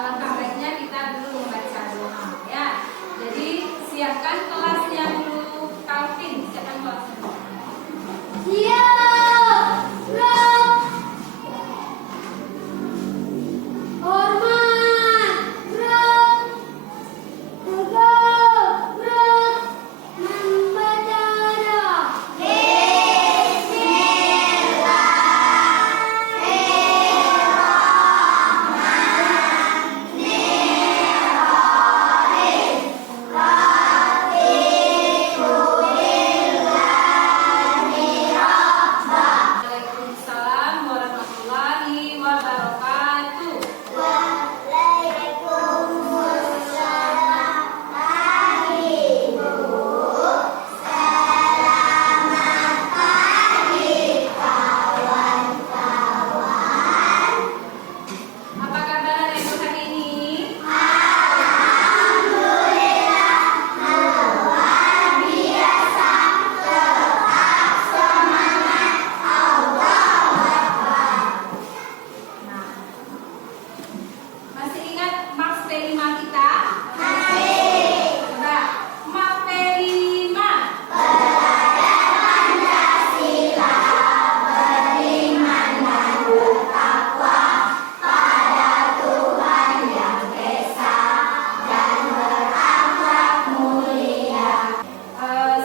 alangkah baiknya kita dulu membaca doa ya. Jadi siapkan kelasnya dulu. Calvin, siapkan kelasnya. Siap, gerak. Hormat, gerak. Tegak, gerak. Membaca doa. Waalaikumsalam warahmatullahi wabarakatuh. Apa kabar ibu hari ini? Nah, masih ingat Max P5 kita? Coba, Max P5.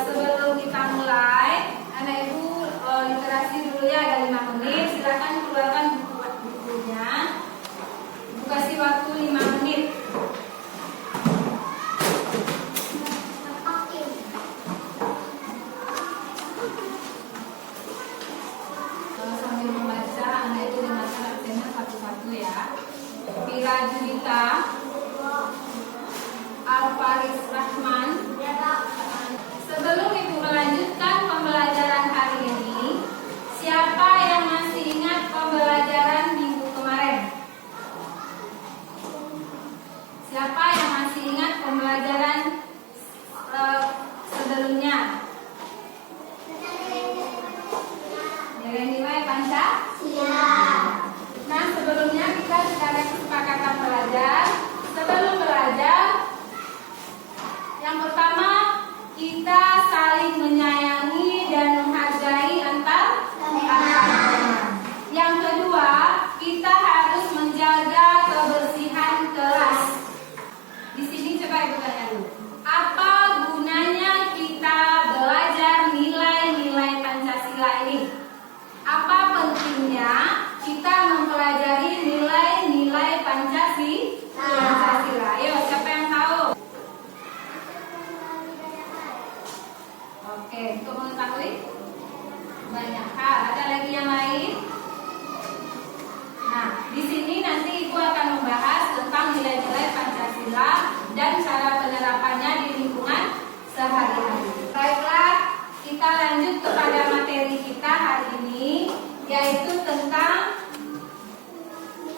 Sebelum kita mulai, anak ibu literasi dulu ya, ada 5 menit. Silakan keluarkan bukunya. Ibu kasih waktu 5 menit. Sambil membaca, anak ibu dengarkan absennya satu-satu ya. Pira Junita, Alfaris Rahman. Sebelum ibu melanjutkan pembelajaran hari ini, siapa yang masih ingat pembelajaran minggu kemarin? Siapa yang masih ingat pembelajaran sebelumnya? Nilai-nilai Pancasila. Nah, sebelumnya kita sudah ada kesepakatan belajar. Sebelum belajar, yang pertama kita saling menyayangi dan menghargai antar teman. Yang kedua, kita harus menjaga kebersihan kelas. Di sini coba ibu tanya dulu. Apa gunanya kita belajar nilai-nilai Pancasila ini? Apa pentingnya kita mempelajari nilai-nilai Pancasila? Ayo, siapa yang tahu? Oke, untuk mengetahui banyak hal. Ada lagi yang lain? Nah, di sini nanti ibu akan membahas tentang nilai-nilai Pancasila dan cara penerapannya di lingkungan sehari-hari. Baiklah, kita lanjut kepada materi kita hari ini, yaitu tentang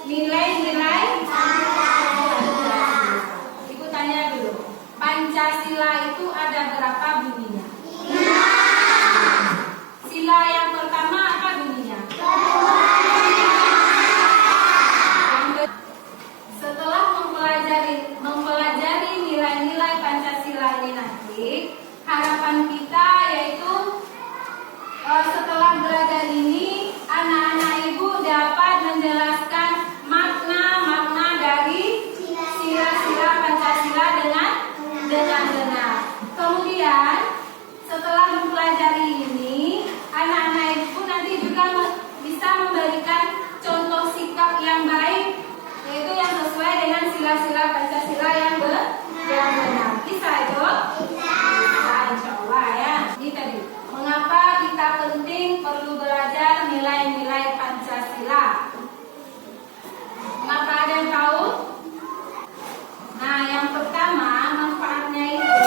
nilai-nilai Pancasila. Ibu tanya dulu, Pancasila itu ada berapa bunyinya? Sila yang pertama apa bunyinya? Setelah mempelajari nilai-nilai Pancasila ini nanti, harapan kita yaitu setelah belajar ini, anak-anak ibu dapat menjelaskan makna-makna dari sila-sila Pancasila dengan benar. Kemudian setelah mempelajari ini, anak-anak ibu nanti juga bisa memberikan contoh sikap yang baik, yaitu yang sesuai dengan sila-sila Pancasila yang benar. Bisa itu? Bisa, insya Allah ya. Ini tadi, mengapa kita penting perlu belajar nilai-nilai Pancasila? Mengapa, ada yang tahu? Nah, yang pertama manfaatnya itu,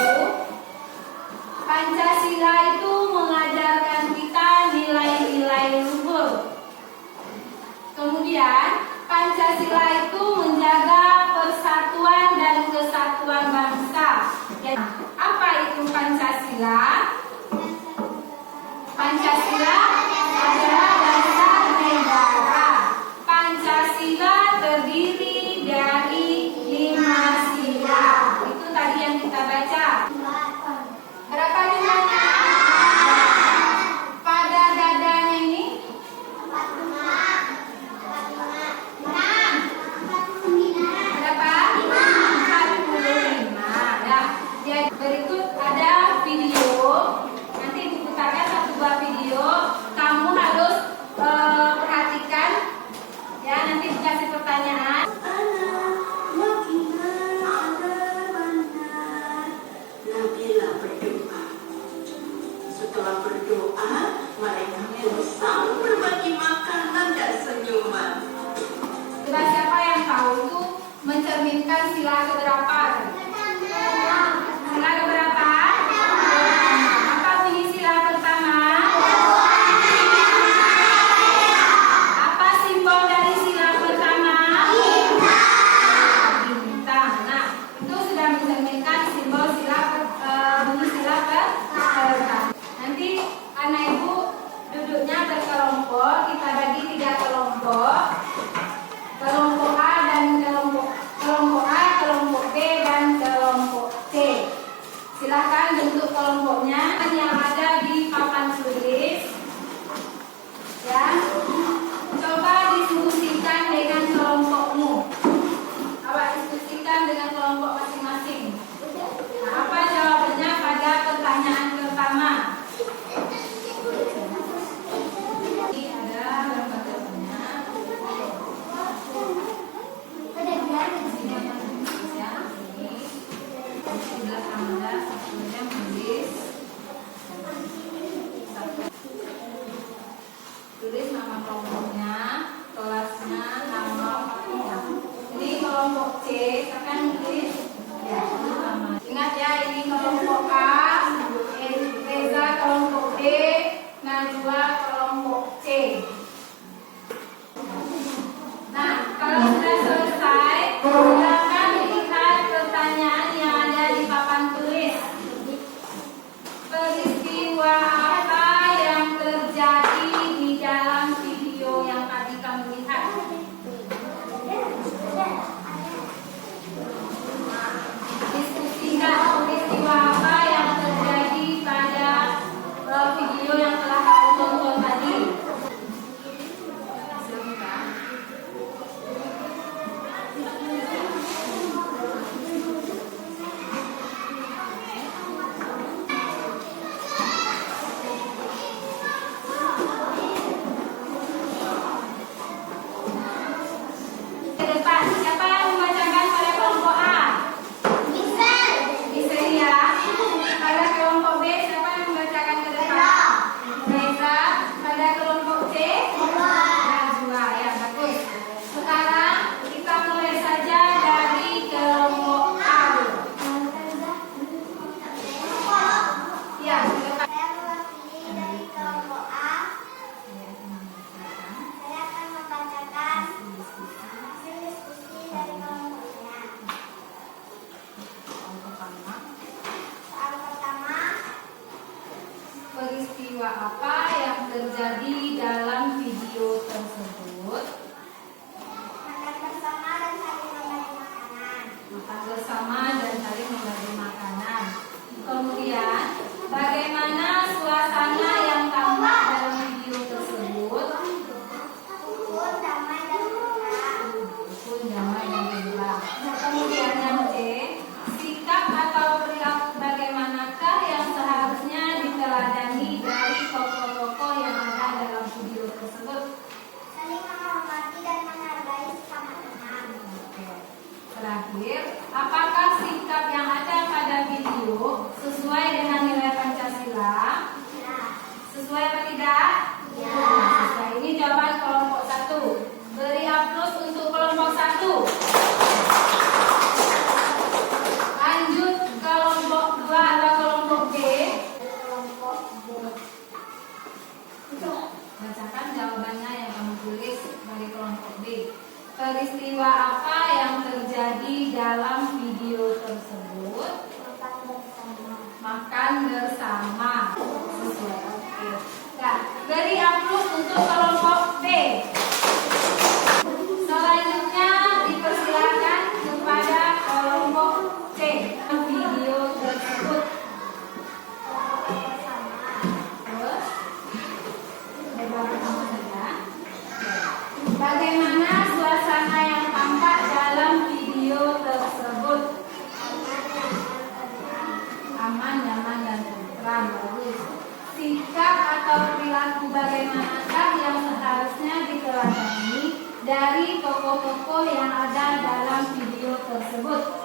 Pancasila itu mengajarkan kita nilai-nilai luhur. Kemudian Pancasila itu menjaga persatuan dan kesatuan bangsa. Apa itu Pancasila? Pancasila adalah dasar negara. Pancasila terdiri dari mencerminkan sila keberapa? Sila keberapa? Apa bunyi sila pertama? Apa simbol dari sila pertama? Bintang. Nah, itu sudah mencerminkan simbol bunyi sila pertama. Nanti anak ibu duduknya berkelompok, kita bagi 3 kelompok. Kelompok A dan kelompok A, kelompok B dan kelompok C. Silahkan bentuk kelompoknya yang ada di papan tulis. Ya, coba diskusikan dengan kelompokmu. Awak diskusikan dengan kelompok masing-masing. Nah, apa jawabannya pada pertanyaan pertama? Ini ada gambar jawabannya. Tulis nama kelompoknya, kelasnya, nama pakainya. Ini kelompok C, akan tulis ya, nama. Ingat ya, ini kelompok A, Reza kelompok B, Najwa kelompok C. Nah, kalau sudah selesai, silakan lihat pertanyaan yang ada di papan tulis. Peristiwa apa yang terjadi di dalam video yang tadi kamu lihat? Diskusikan peristiwa apa yang terjadi pada video yang telah kamu tonton tadi. Silakan. Ke depan, siapa yang membacakan pada kelompok A? Bisa ya. Pada kelompok B, siapa yang membacakan ke depan? Reza. Pada kelompok C? Najwa. Ya, bagus. Sekarang kita mulai saja dari kelompok A. Ya, ke depan. Saya mewakili dari kelompok A. Saya akan membacakan hasil diskusi dari kelompoknya. Soal pertama, Peristiwa apa yang terjadi dalam video tersebut? makan bersama dan saling membagi makanan. Makan bersama dan saling membagi makanan. Kemudian, bagaimana suasana yang tampak dalam video tersebut? Rukun, damai, dan tenang. Rukun, damai, dan tentram. Kemudian yang C, sikap atau perilaku bagaimanakah yang seharusnya diteladani dari tokoh-tokoh yang ada dalam video tersebut? Saling menghormati dan menghargai sesama teman. Oke. Terakhir, apakah sikap yang ada pada video sesuai dengan nilai Pancasila? Ya. Sesuai atau tidak? Ya. Sesuai. Ini jawaban kelompok 1. Beri aplaus untuk kelompok 1. Lanjut kelompok 2 atau kelompok B. Kelompok B. Bacakan jawabannya yang kamu tulis dari kelompok B. Peristiwa apa yang terjadi dalam video tersebut? Makan bersama. Makan bersama. Sesuai. Oke. Nah, beri aplaus untuk kelompok B. Selanjutnya dipersilakan kepada kelompok C. Video tersebut. Terus, lebar pertama saja. Bagaimana suasana yang tampak dalam video tersebut? Aman, nyaman, dan tentram. Bagus. Sikap atau perilaku bagaimanakah yang seharusnya diteladani dari tokoh-tokoh yang ada dalam video tersebut?